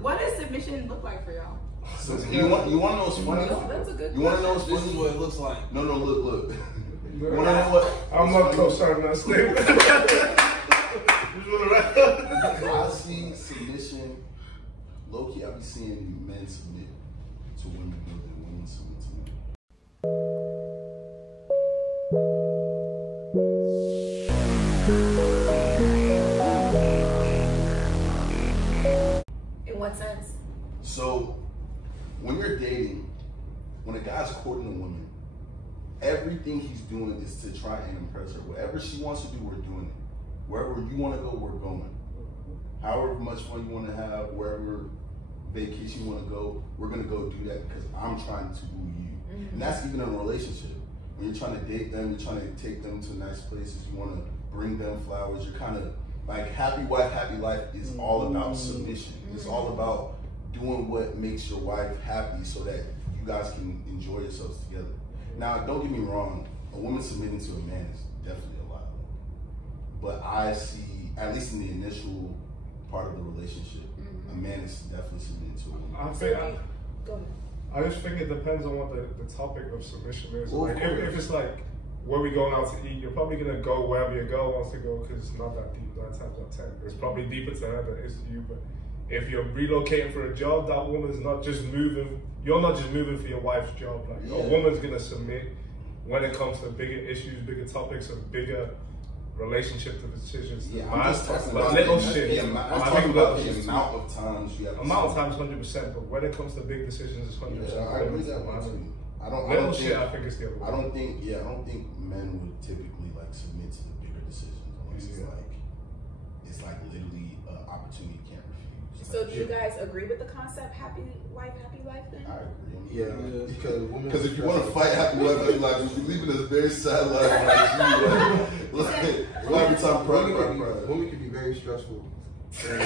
What does submission look like for y'all? So you want to know what's funny? That's a good You want to know what's funny? This is what it looks like. No, look. You want to know what? I'm not co-signing that statement. I see submission, low-key, I be seeing men submit to women more than women submit to men. In what sense? So, when you're dating, when a guy's courting a woman, everything he's doing is to try and impress her. Whatever she wants to do, we're doing it. Wherever you want to go, we're going. However much fun you want to have, wherever vacation you want to go, we're going to go do that because I'm trying to woo you. And that's even in a relationship. When you're trying to date them, you're trying to take them to nice places, you want to bring them flowers, you're kind of like happy wife, happy life is all about submission. It's all about doing what makes your wife happy so that you guys can enjoy yourselves together. Now, don't get me wrong, a woman submitting to a man is definitely a lot. But I see, at least in the initial part of the relationship, a man is definitely submitting to a woman. I just think it depends on what the topic of submission is. Like if it's like, where we going out to eat, you're probably going to go wherever your girl wants to go because it's not that deep 9 times out of 10. It's probably deeper to her than it is to you. But if you're relocating for a job, that woman's not just moving. You're not just moving for your wife's job. Like a woman's gonna submit when it comes to bigger issues, bigger topics, and bigger relationship decisions. I'm just talking about little shit. I'm talking about the amount of times you have to amount of times 100%, but when it comes to big decisions, it's 100%. Yeah, I agree with that one too. I don't think it's the other way. I don't think men would typically like submit to the bigger decisions unless it's like literally an opportunity you can't refuse. So do you guys agree with the concept happy wife, happy life then? I agree. Yeah, because if you want to fight happy wife, happy life, you're leaving us very sad life. Every time women can be very stressful. Yeah,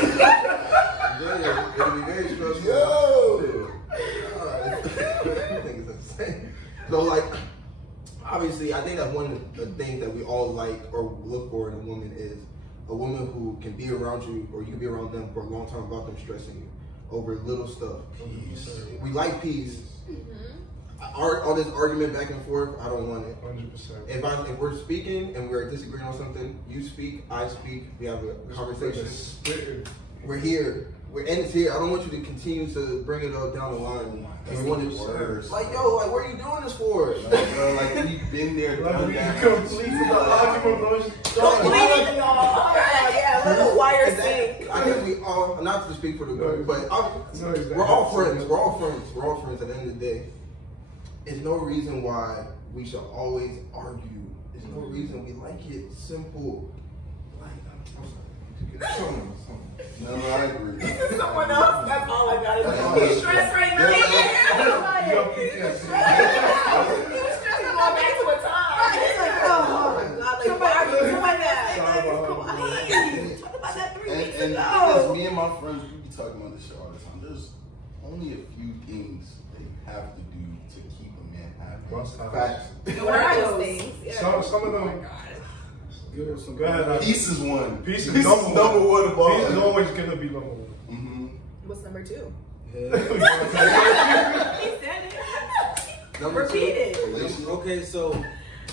it can be very stressful. Yo! So like, obviously, I think that one of the things that we all like or look for in a woman is a woman who can be around you or you can be around them for a long time without them stressing you over little stuff. Peace. We like peace. All this argument back and forth, I don't want it. 100%. If we're speaking and we're disagreeing on something, you speak, I speak, we have a conversation. We're here. And it's here. I don't want you to continue to bring it up down the line. Worse. Like, yo, like, what are you doing this for? Like, bro, like we've been there, done that. Complete the argument, bro. Yeah, little wire sync. I think we all, not to speak for the group, but we're all friends. We're all friends. We're all friends at the end of the day. There's no reason why we should always argue. There's no reason we like it simple. Like, I'm sorry. No, I agree. Someone else, that's all I got is he's stressed right now. He was stressing going back to a time. He's like, oh my God, like, why are you doing that? Come on. Talk about that 3 weeks ago. As me and my friends, we be talking about this shit all the time. There's only a few things that you have to do to keep a man happy. Facts. What are those things? Some of them. Go ahead. Peace is one. Peace is number one. Peace is always gonna be number one. What's number 2? Yeah. He said it. Repeat it. Okay, so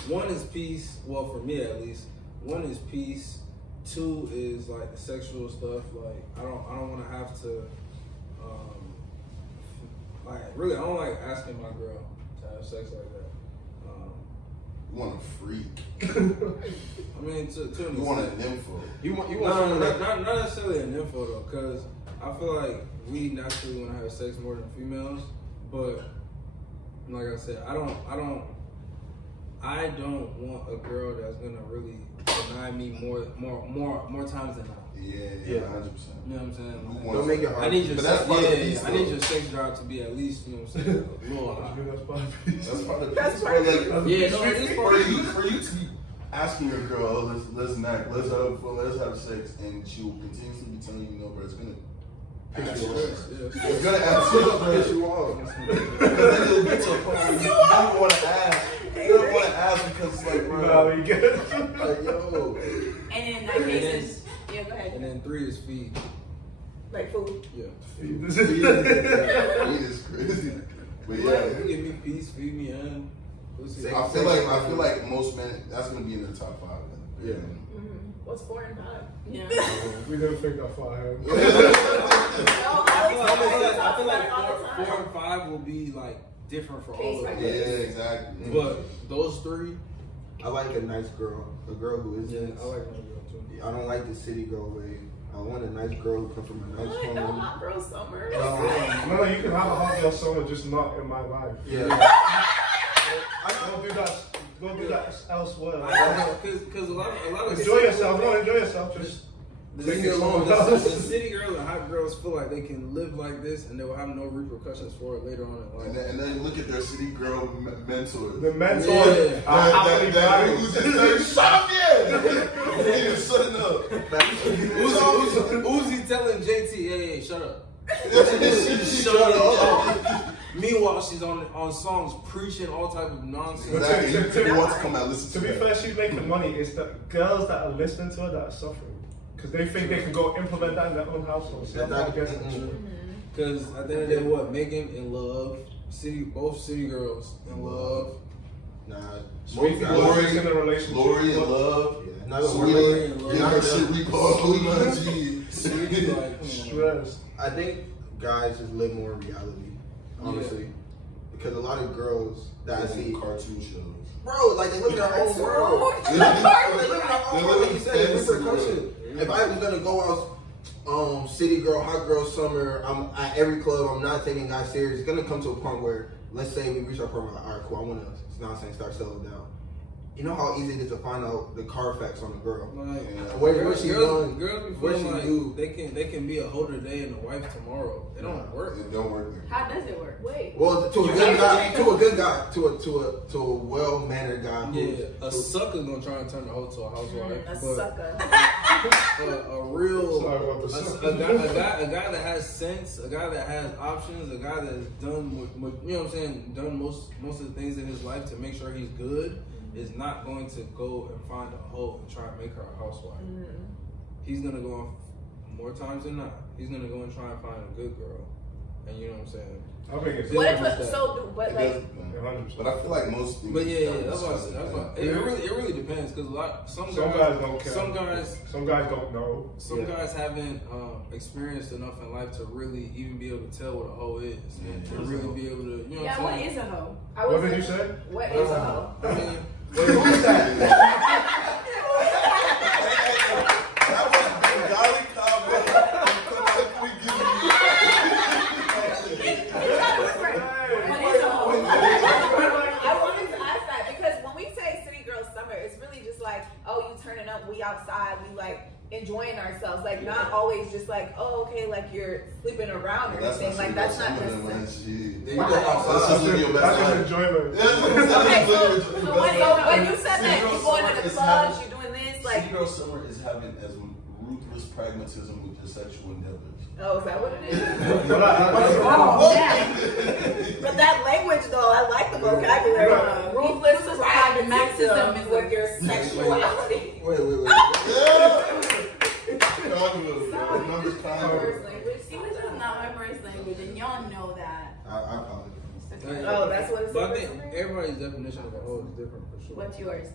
1 is peace. Well, for me at least, 1 is peace. 2 is like the sexual stuff. Like I don't want to have to. Like really, I don't like asking my girl to have sex like that. You want a freak. I mean, you want a nympho. You want not necessarily a nympho though, because I feel like we naturally want to have sex more than females. But like I said, I don't want a girl that's gonna really deny me more times than not. Yeah, 100%. You know what I'm saying? Don't make it hard. I need your I need your sex drive to be at least, you know what I'm saying, a little high. That's part of the That's part of it. For you to be asking your girl, oh, let's not, let's have fun, let's have sex, and she will continuously be telling you no, but it's gonna piss you off. It's gonna piss you off. Because then you'll get to a point where you don't want to ask. You don't want to ask because it's like, bro, like, yo. And in that case, yeah, go ahead. And then 3 is feed. Like food. Yeah. Feed is crazy. But yeah, Give me peace, feed me and pussy. I feel like most men, that's gonna be in the top 5. Yeah. What's 4 and 5? Yeah. We didn't think that far ahead. I feel like 4 and 5 will be like different for all of us. Yeah, exactly. But those 3, I like a nice girl, a girl who is nice. I like my girl too. I don't like the city girl way. I want a nice girl who comes from a nice home. No hot girl summer. No, you can have a hot girl summer, just not in my life. Yeah. Go do that elsewhere. Because a lot of enjoy yourself. No, enjoy yourself. Just leave me alone. The city girls and hot girls feel like they can live like this and they will have no repercussions for it later on in life. And then look at their city girl mentors. The mentor. Who's just shut up, yeah. Shut up. Uzi telling JT, hey, shut up. Shut up. Meanwhile, she's on songs preaching all type of nonsense. Exactly. You want to come out and listen to be fair, she's making money. It's the girls that are listening to her that are suffering. Because they think they can go implement that in their own households. Because at the end of the day, what? Megan in love, both city girls in love. Nah, Lori in a relationship. Lori in love. Yeah. Sweetie in love. Yeah, shit recall. Sweetie, like, stressed. I think guys just live more in reality, honestly. Because a lot of girls that I see cartoon shows. Bro, like they live in their own world. They live in their own world. Like you said, there's repercussion. If I was gonna go out, city girl, hot girl summer, I'm at every club, I'm not taking guys serious. It's gonna come to a point where, let's say we reach our point where like, all right, cool, I wanna, it's not saying start settling down. You know how easy it is to find out the Carfax on a girl. Girls be feeling like they can be a holder today and a wife tomorrow. It don't work. It don't work. How does it work? Wait. Well, to a well-mannered guy. A sucker gonna try and turn the hoe to a housewife. A sucker. A real a guy that has sense, a guy that has options, a guy that's done you know what I'm saying, done most of the things in his life to make sure he's good. Is not going to go and find a hoe and try and make her a housewife. He's gonna go on more times than not. He's gonna go and try and find a good girl, and you know what I'm saying. I think it's but I feel like most. But that's why it really depends because some guys don't care. Some guys don't know. Some guys haven't experienced enough in life to really even be able to tell what a hoe is and to really be able to. You know what I'm saying? What is a hoe? What did you say? What is a hoe? I mean, wait, who's that? That was Bengali comment. We give you. I wanted to ask that because when we say city girl summer, it's really just like, oh, you turning up, we outside, we like enjoying ourselves, like not always just like, oh, okay, like you're sleeping around or anything. Like that's not necessarily. That's just enjoyment. Okay, so when you said that you're going to the clubs, you're doing this, like city girl summer is having as ruthless pragmatism with your sexual endeavors. Oh, is that what it is? But that language, though, I like the vocabulary. Ruthless pragmatism with your sexuality. Wait. English is not my first language, and y'all know that. I apologize. Oh, that's what it's. But I think everybody's definition of a hoe is different for sure. What's yours?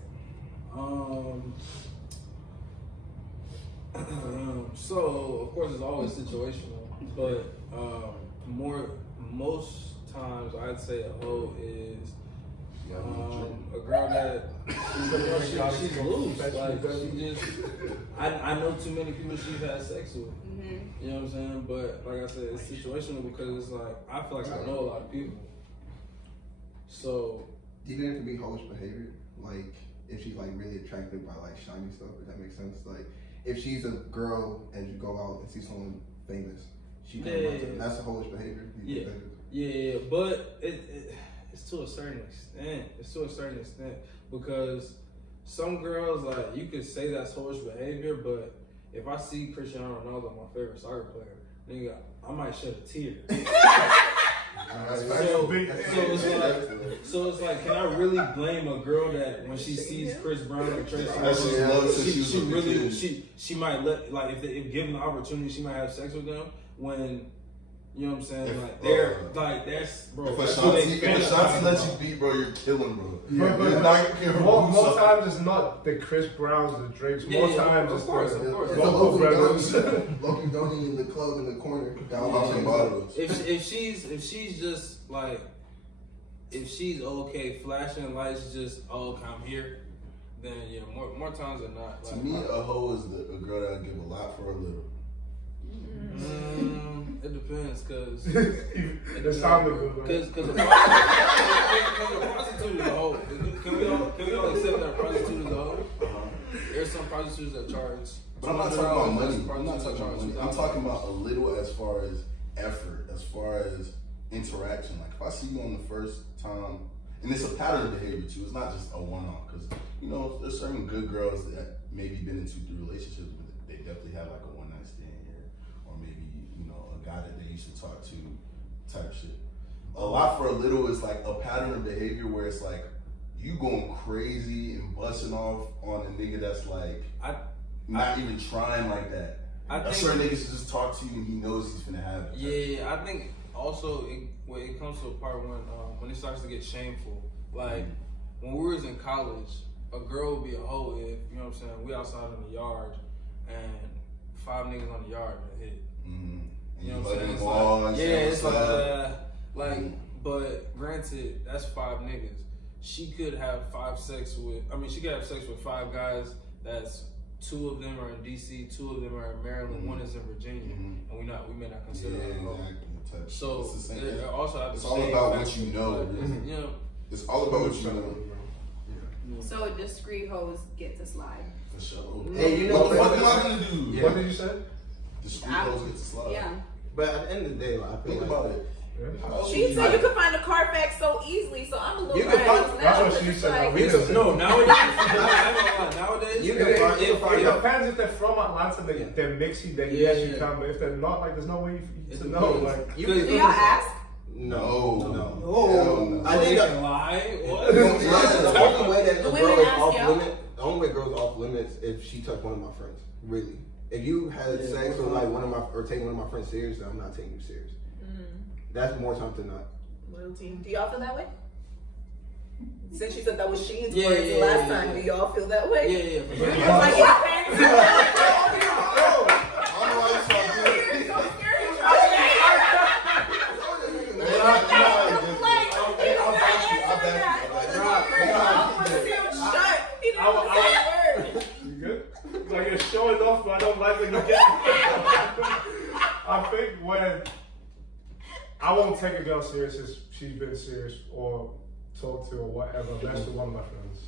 So of course it's always situational, but most times I'd say a hoe is a girl that she's loose. Like she just I know too many people she's had sex with. You know what I'm saying? But like I said, it's situational because it's like I feel like I know a lot of people. So even if it can be hoish behavior, like if she's like really attracted by like shiny stuff, if that makes sense. Like if she's a girl and you go out and see someone famous, she comes out to them. That's a hoish behavior. Yeah, but it's to a certain extent. It's to a certain extent because some girls like you could say that's hoish behavior, but if I see Cristiano Ronaldo, my favorite soccer player, nigga, I might shed a tear. So it's like, can I really blame a girl that when she sees Chris Brown or Tracy Songz, she might let, like if given the opportunity, she might have sex with them. when. You know what I'm saying? Like they're like that's bro. If Ashanti lets you beat, bro, you're killing, bro. More times it's not the Chris Browns, the Drakes. More times it's the local brothers. Local dunking in the club in the corner. If she's just like, if she's okay, flashing lights, just I'm here, then yeah, more times than not. Like, to me, a hoe is a girl that'll give a lot for a little. It depends, cause it's time to go. Cause a prostitute is a hoe. Can we all accept that a prostitute is a hoe? There's some prostitutes that charge. But I'm not talking about money. I'm not talking about money. I'm talking about a little as far as effort, as far as interaction. Like if I see you on the first time, and it's a pattern of behavior too. It's not just a one-off. Because you know, there's certain good girls that maybe been in 2-3 relationships, but they definitely have like a one-night stand here, or maybe a guy that they used to talk to, type shit. A lot for a little is like a pattern of behavior where it's like you going crazy and busting off on a nigga that's like not even trying like that. I think certain niggas just talk to you and he knows he's gonna have it. Yeah, I think also when it comes to a part when it starts to get shameful, like when we was in college, a girl would be a hoe if, you know what I'm saying, we outside in the yard and 5 niggas on the yard that hit. You know what I'm saying? It's like, but granted, that's 5 niggas. She could have she could have sex with 5 guys. That's 2 of them are in DC, 2 of them are in Maryland, 1 is in Virginia, and we may not consider that. Exactly. So it also have it's all about what you know. You know, it's all about what you know. So discreet hoes get to slide. For sure. Hey, you know what am I gonna do? Yeah. What did you say? Discreet hoes get to slide. Yeah. But at the end of the day, like, I think about it. She said you could find a Carfax so easily, so I'm a little that's what she said. No, nowadays, you can find. It depends if they're from Atlanta, they're mixy, then yes, you can. But if they're not, like, there's no way to know. Like, do y'all ask? No. I think that lie. What? The only way that a girl is off limits, the only way a girl's off limits if she touched one of my friends. Really. If you had sex with like or take one of my friends serious, then I'm not taking you serious. That's more times than not. Loyalty. Do y'all feel that way? Since you said that was Sheen's words the last time, do y'all feel that way? You good? Like you're showing off, but I don't like when you get. I think when I won't take a girl serious if she's been serious or talked to or whatever, that's with one of my friends.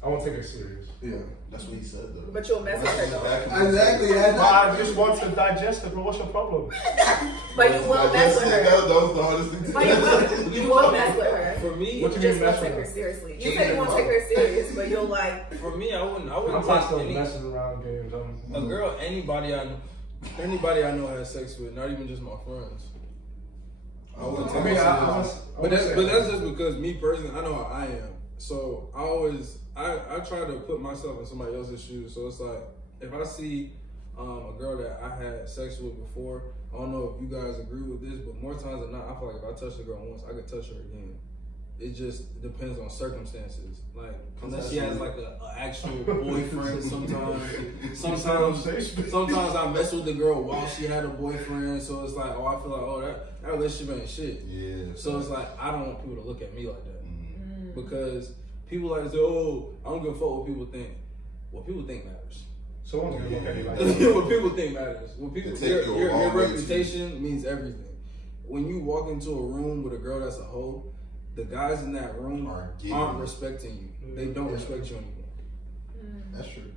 I won't take her serious. Yeah, that's what he said though. But you'll mess with her though. Exactly. I just want to digest it, but what's your problem? But you will mess with her. That was the hardest thing to But you will mess with her. For me, what you just mean won't take her seriously. You said you won't take her serious, but you'll like. For me, I wouldn't I'm past those messing around games. A girl, anybody I know has sex with, not even just my friends. I wouldn't take her serious. But that's just because me personally, I know how I am. So I try to put myself in somebody else's shoes. So it's like if I see a girl that I had sex with before, I don't know if you guys agree with this, but more times than not, I feel like if I touch a girl once, I could touch her again. It just depends on circumstances. Like unless she has like an actual boyfriend. Sometimes I mess with the girl while she had a boyfriend. So it's like, I feel like, that relationship ain't shit. Yeah. So it's like I don't want people to look at me like that. Because people like to say, I don't give a fuck what people think. What people think matters. Someone's gonna look at you like that. What people think matters. What people your reputation means everything. When you walk into a room with a girl that's a hoe, the guys in that room aren't respecting you. They don't respect you anymore. That's true.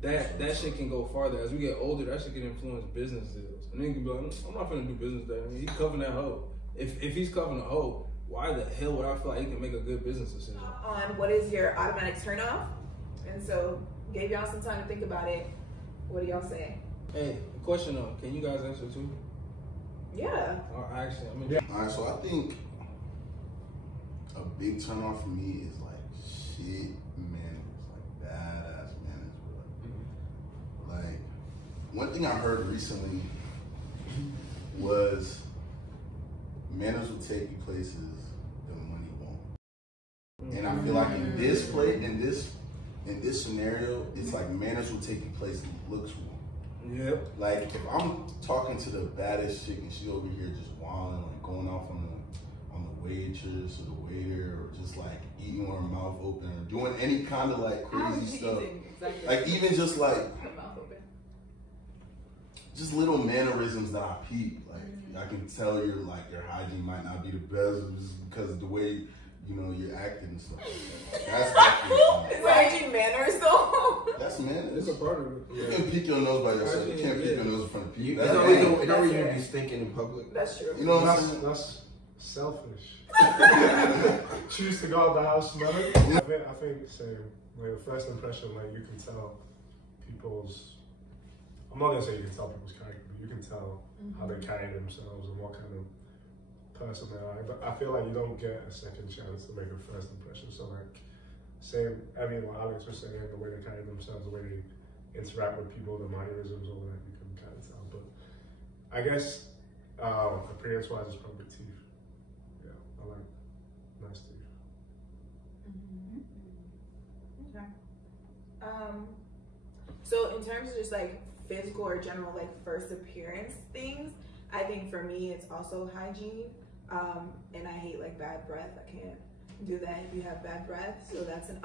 That shit can go farther. As we get older, that shit can influence business deals. And then you can be like, I'm not gonna do business there. I mean, he's cuffing that hoe. If he's cuffing a hoe, why the hell would I feel like he can make a good business decision? On what is your automatic turn off? And so gave y'all some time to think about it. What do y'all say? Hey, question though, can you guys answer too? Yeah. Alright, so I think a big turn off for me is like shit manners, like badass manners. Like one thing I heard recently was manners will take you places that money won't. And I feel like in this scenario, it's like manners will take you places looks won't. Yep. Like if I'm talking to the baddest chick and she over here just wilding, like going off on the waitress or the waiter, or just like eating with her mouth open, or doing any kind of like crazy stuff. Exactly. Like even just like just little mannerisms that I peep. Like I can tell your hygiene might not be the best just because of the way you're acting and stuff like that. That's definitely it's hygiene manners though. That's manners. It's a part of it. You can pick your nose by yourself. You can't pick your nose in front of people. You don't even be stinking in public. That's true. You know what I'm saying? That's selfish. Choose to go out the house smelling. I think same. Like the first impression, like you can tell people's. I'm not gonna say you can tell people's character, but you can tell how they carry themselves and what kind of person they are. But I feel like you don't get a second chance to make a first impression. So like, same. I mean, what Alex was saying, the way they carry themselves, the way they interact with people, the mannerisms, all that, you can kind of tell. But I guess appearance-wise, it's probably teeth. Yeah, I like nice teeth. Okay. So in terms of just like physical or general like first appearance things, I think for me it's also hygiene. And I hate like bad breath. I can't do that if you have bad breath. So that's an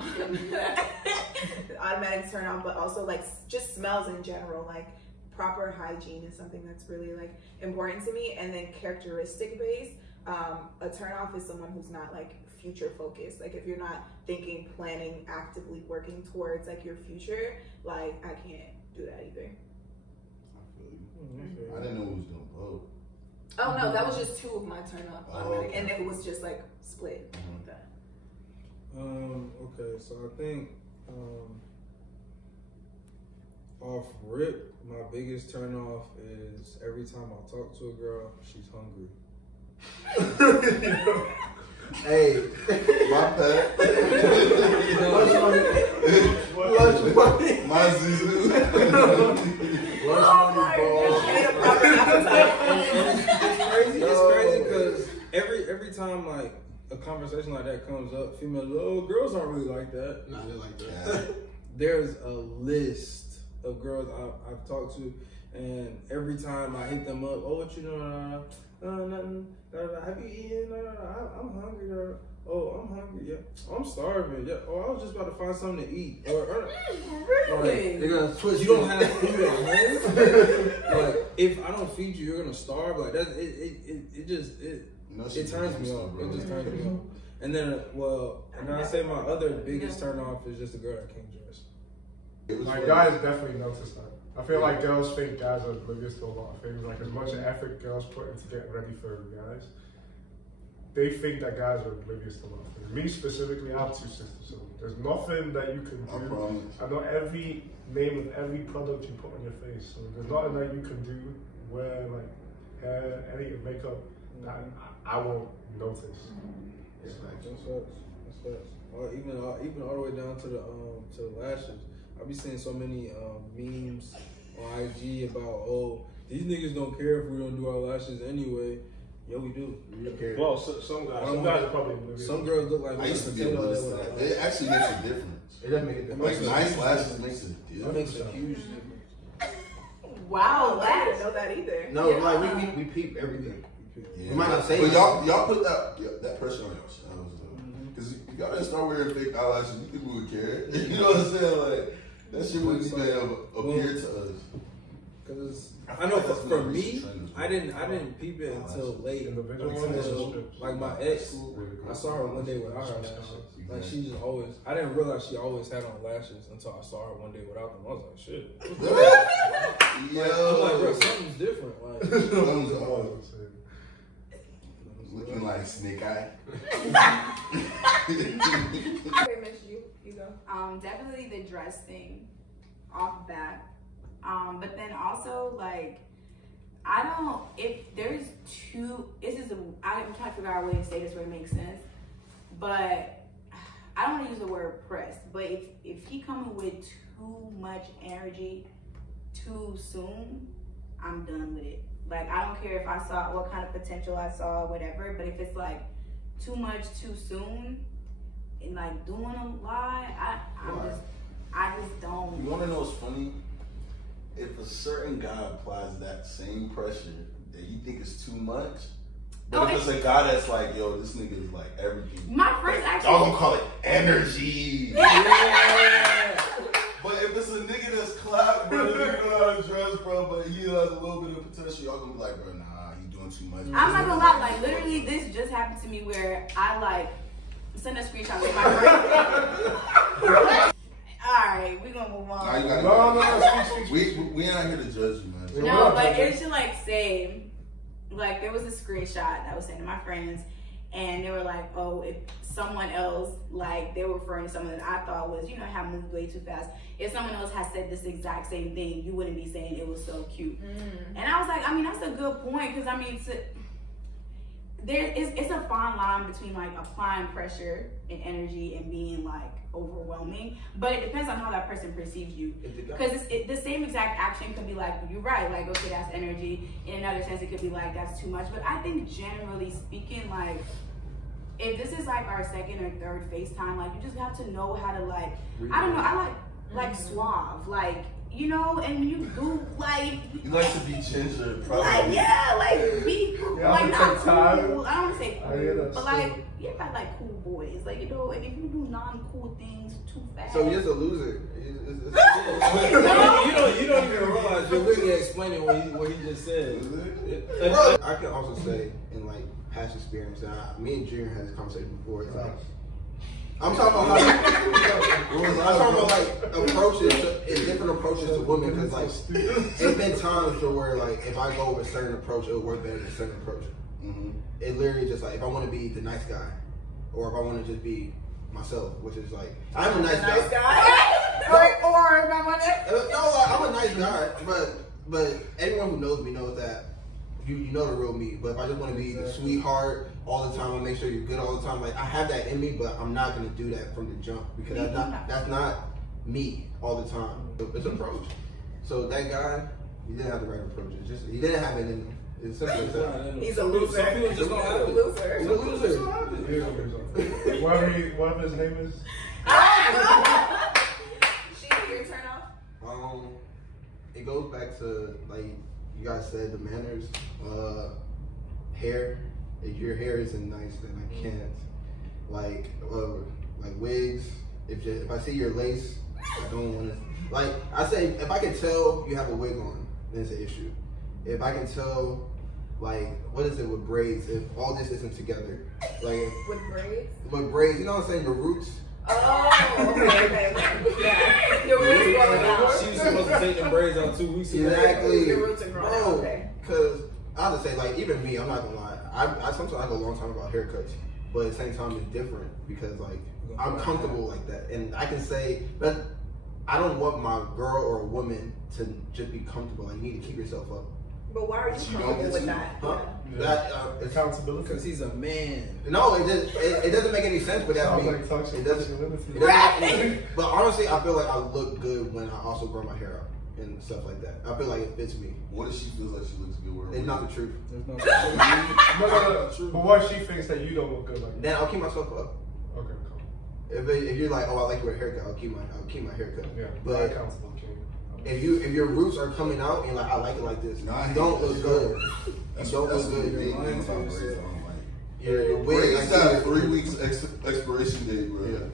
automatic turn on. But also like just smells in general, like proper hygiene is something that's really like important to me. And then characteristic based, a turn off is someone who's not like future focused. Like if you're not thinking, planning, actively working towards like your future, like I can't do that either. I feel you. I didn't know it was gonna blow. Oh no, that was just two of my turn up automatic, and it was just like split. Okay, so I think off rip, my biggest turn off is every time I talk to a girl, she's hungry. Hey, My pet. lunch money. My Zuzu. Lunch money, balls. It's crazy because every time like a conversation like that comes up, females, oh, girls aren't really like that. Not really like that. There's a list of girls I've talked to, and every time I hit them up, oh, what you doing? Nothing. Have you eaten? I'm hungry. Oh, I'm hungry. Yeah. Oh, I'm starving. Yeah. Oh, I was just about to find something to eat. Really? They're gonna switch. You don't have food at home. Like if I don't feed you, you're gonna starve. Like that. It just turns me off. It just turns me off. And then and then I say my other biggest turn off is just a girl that can't dress. Like guys definitely notice that. I feel like girls think guys are oblivious to a lot of things. Like as much effort girls put into getting ready for guys, they think that guys are oblivious to a lot of things. Me specifically, I have two sisters, so there's nothing that you can do. I know every name of every product you put on your face, so there's nothing that you can do, wear like hair, any makeup, that I won't notice. That's facts. Or even all the way down to the lashes. I be seeing so many memes on IG about, oh, these niggas don't care if we don't do our lashes anyway. Yeah, we do. Well, some guys are probably oblivious. Some girls look like I used to be able to that. It actually makes a difference. It doesn't make a difference. Like nice lashes makes a difference. That makes a huge difference. Wow, I didn't know that either. No, like we peep everything. Yeah. We might not say but y'all put that pressure on yourselves though. Because if y'all didn't start wearing fake eyelashes, you people would care. You know what I'm saying? Like that shit wouldn't even appear to us. Because I know for me, I didn't peep it until late. Until, like my ex, I saw her one day without her lashes. Like she just always, I didn't realize she always had on lashes until I saw her one day without them. I was like, shit. Yo, I'm like, bro, something's different. Like, something's off. Looking like Snake Eye. Okay, Miss, you go. Definitely the dress thing off bat. But then also like if there's two, I'm trying to figure out a way to say this where it makes sense, but I don't want to use the word pressed, but if he coming with too much energy too soon, I'm done with it. Like, I don't care if I saw what kind of potential I saw, whatever. But if it's like too much too soon, and like doing a lot, I just don't. You want to know what's funny? If a certain guy applies that same pressure that you think is too much, but if it's a guy that's like, yo, this nigga is like everything. My friends actually. Y'all gonna call it energy. Yeah. But if it's a nigga that's clapped, bro, you don't know how to dress, bro, but he has a little bit of potential, y'all gonna be like, bro, nah, he doing too much. I'm not gonna lie, like literally this just happened to me where I like sent a screenshot with my friend. Alright, we gonna move on. No. We ain't out here to judge you, man. No, but it should like say, like there was a screenshot that was sent to my friends, and they were like, oh, if someone else, like they were referring to someone that I thought was, you know, have moved way too fast. If someone else had said this exact same thing, you wouldn't be saying it was so cute. And I was like, I mean, that's a good point, because I mean, it's a fine line between like applying pressure and energy and being like overwhelming, but it depends on how that person perceives you, because the same exact action could be like, you're right, like okay, that's energy. In another sense, it could be like that's too much. But I think generally speaking, like if this is like our second or third FaceTime, like you just have to know how to like, I don't know, I like suave, like, you know, and you do like, you like to be ginger, probably. Like, yeah, like be like not cool. I don't want to say cool, but like you're not like cool boys, like, you know. And if you do non-cool things too fast, so you're just a loser. You don't even realize you're literally explaining what he just said. I can also say in like past experience, and me and Junior had this conversation before. It's like, I'm talking about like approaches, different approaches to women, because like it's been times where like if I go with a certain approach, it'll work better than a certain approach. It literally just like if I want to be the nice guy, or if I want to just be myself, which is like I'm a nice guy. Or if I want to. No, like, I'm a nice guy, but everyone who knows me knows that you know the real me. But if I just want to be the sweetheart all the time and make sure you're good all the time, like I have that in me, but I'm not gonna do that from the jump, because that's not me all the time. It's approach. So that guy, he didn't have the right approach. It's just he didn't have it in him. It's simple as that. He's a loser. Some people just don't have it. He's a loser. Whatever his name is. She your turn off. It goes back to like you guys said, the manners, hair. If your hair isn't nice, then I can't. Like wigs. If I see your lace, I don't want to. Like I say, if I can tell you have a wig on, then it's an issue. If I can tell, like, what is it with braids? If all this isn't together, like with braids. With braids, you know what I'm saying? Your roots. Oh, okay. Yeah, your roots growing out. She was supposed to take the braids out 2 weeks ago. Exactly. Your roots are growing out. Okay. Because I have to say, like, even me, I'm not gonna lie. I sometimes I go a long time about haircuts, but at the same time, it's different because like I'm comfortable like that, and I can say that I don't want my girl or a woman to just be comfortable. Like, you need to keep yourself up. But why are you comfortable with that? Huh? Yeah. That accountability. Because he's a man. No, it doesn't make any sense. But that's me. Like It doesn't. But honestly, I feel like I look good when I also grow my hair out and stuff like that. I feel like it fits me. What if she feels like she looks good with her? It's not the truth. There's no No. But what if she thinks that you don't look good like that? Then I'll keep myself up. Okay, cool. If you're like, oh, I like your haircut, I'll keep my haircut. Yeah, but accountable. If your roots are coming out and like I like it like this, nah, you don't look good. You don't look good. Your braids have 3 weeks expiration date, bro. Yeah.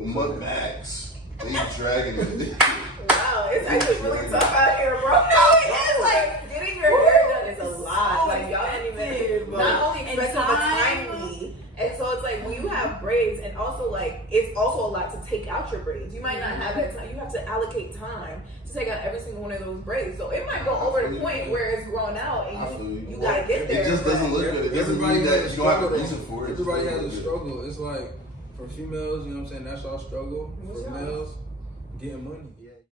Month max. They dragging it. Wow, it's actually really tough out here, bro. No, it is. Like, getting your hair done is a lot. Like, y'all didn't even, not only expensive, but timely. And so it's like, when you have braids, and also like, it's also a lot to take out your braids. You might not have that time. You have to allocate time to take out every single one of those braids. So it might go over the point where it's grown out, and you gotta get there. It just doesn't look good. It doesn't mean that you don't have a reason for it. Everybody has a struggle. It's like, for females, you know what I'm saying, that's our struggle. For males, getting money.